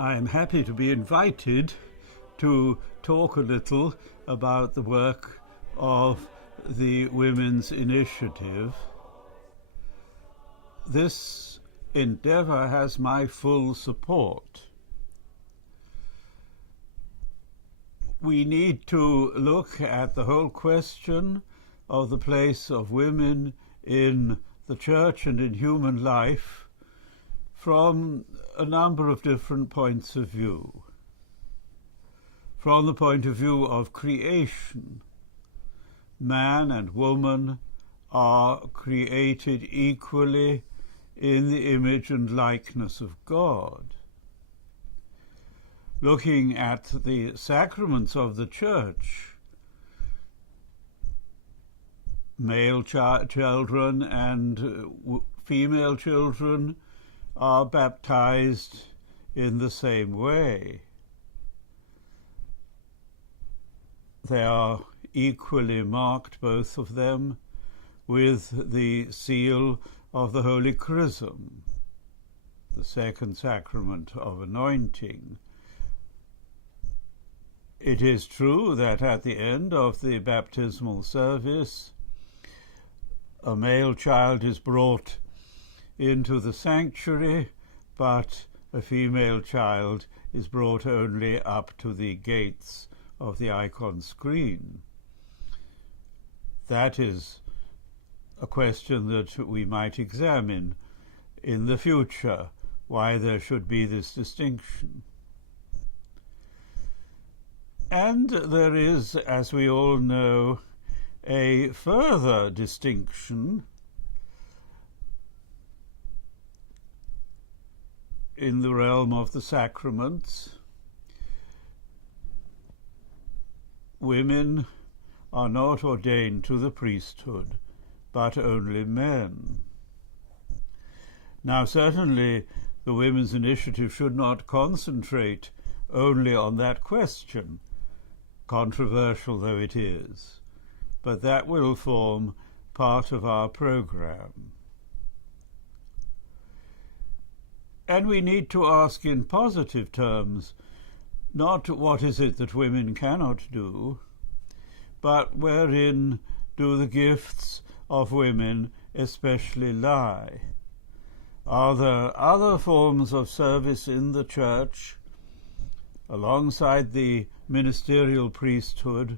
I am happy to be invited to talk a little about the work of the Women's Initiative. This endeavor has my full support. We need to look at the whole question of the place of women in the church and in human life from a number of different points of view. From the point of view of creation, man and woman are created equally in the image and likeness of God. Looking at the sacraments of the church, male children and female children are baptized in the same way. They are equally marked, both of them, with the seal of the Holy Chrism, the second sacrament of anointing. It is true that at the end of the baptismal service, a male child is brought into the sanctuary, but a female child is brought only up to the gates of the icon screen. That is a question that we might examine in the future, why there should be this distinction. And there is, as we all know, a further distinction in the realm of the sacraments. Women are not ordained to the priesthood, but only men. Now, certainly, the Women's Initiative should not concentrate only on that question, controversial though it is, but that will form part of our program. And we need to ask in positive terms, not what is it that women cannot do, but wherein do the gifts of women especially lie? Are there other forms of service in the church, alongside the ministerial priesthood,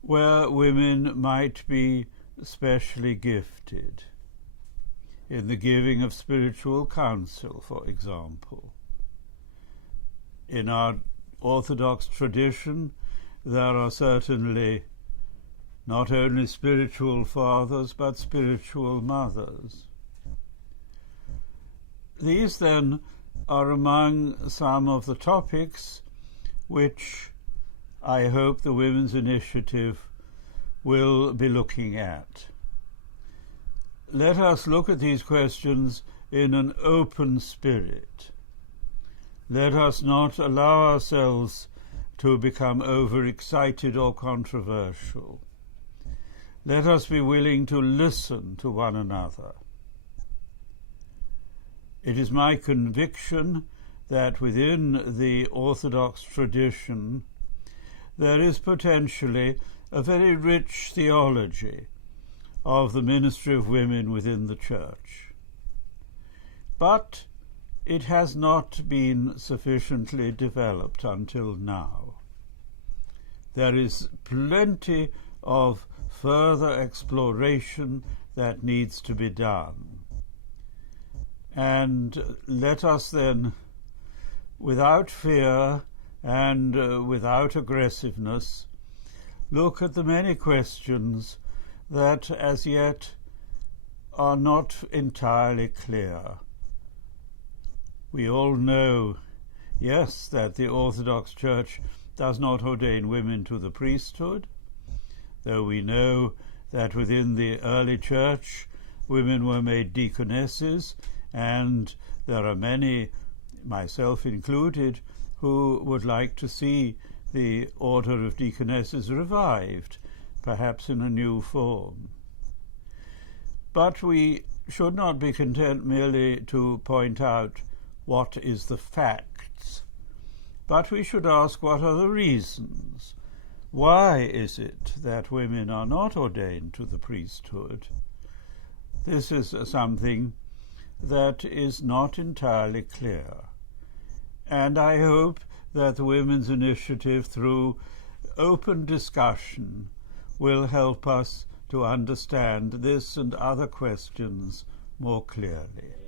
where women might be specially gifted? In the giving of spiritual counsel, for example. In our Orthodox tradition, there are certainly not only spiritual fathers, but spiritual mothers. These, then, are among some of the topics which I hope the Women's Initiative will be looking at. Let us look at these questions in an open spirit. Let us not allow ourselves to become overexcited or controversial. Let us be willing to listen to one another. It is my conviction that within the Orthodox tradition there is potentially a very rich theology of the ministry of women within the church. But it has not been sufficiently developed until now. There is plenty of further exploration that needs to be done. And let us then, without fear and without aggressiveness, look at the many questions that as yet are not entirely clear. We all know, yes, that the Orthodox Church does not ordain women to the priesthood, though we know that within the early church women were made deaconesses, and there are many, myself included, who would like to see the order of deaconesses revived, perhaps in a new form. But we should not be content merely to point out what is the facts, but we should ask what are the reasons. Why is it that women are not ordained to the priesthood? This is something that is not entirely clear. And I hope that the Women's Initiative, through open discussion, will help us to understand this and other questions more clearly.